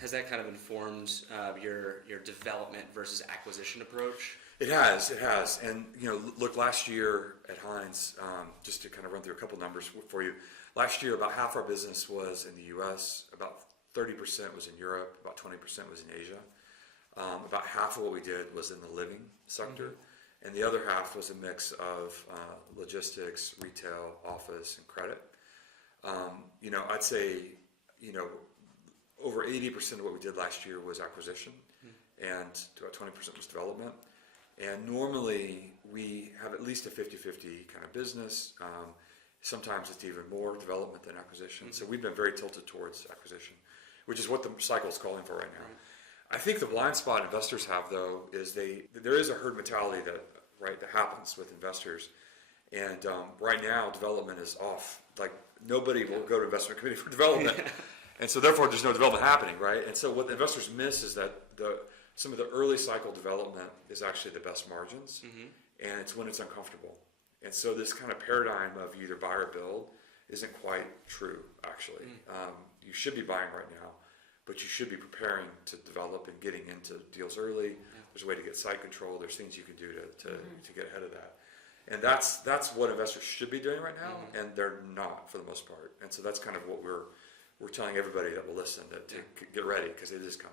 Has that kind of informed your development versus acquisition approach? It has, and look, last year at Hines, just to kind of run through a couple numbers for you. Last year, about half our business was in the U.S., about 30% was in Europe, about 20% was in Asia. About half of what we did was in the living sector, and the other half was a mix of logistics, retail, office, and credit. I'd say, over 80% of what we did last year was acquisition, and about 20% was development. And normally we have at least a 50-50 kind of business. Sometimes it's even more development than acquisition. So we've been very tilted towards acquisition, which is what the cycle is calling for right now. I think the blind spot investors have, though, is there is a herd mentality that happens with investors. And right now, development is off. Like, nobody will go to investment committee for development. And so therefore, there's no development happening, right? And so what the investors miss is that some of the early cycle development is actually the best margins, and it's when it's uncomfortable. And so this kind of paradigm of either buy or build isn't quite true, actually. You should be buying right now, but you should be preparing to develop and getting into deals early. There's a way to get site control. There's things you can do to get ahead of that. And that's what investors should be doing right now, and they're not for the most part. And so that's kind of what we're telling everybody that will listen to get ready, because it is coming.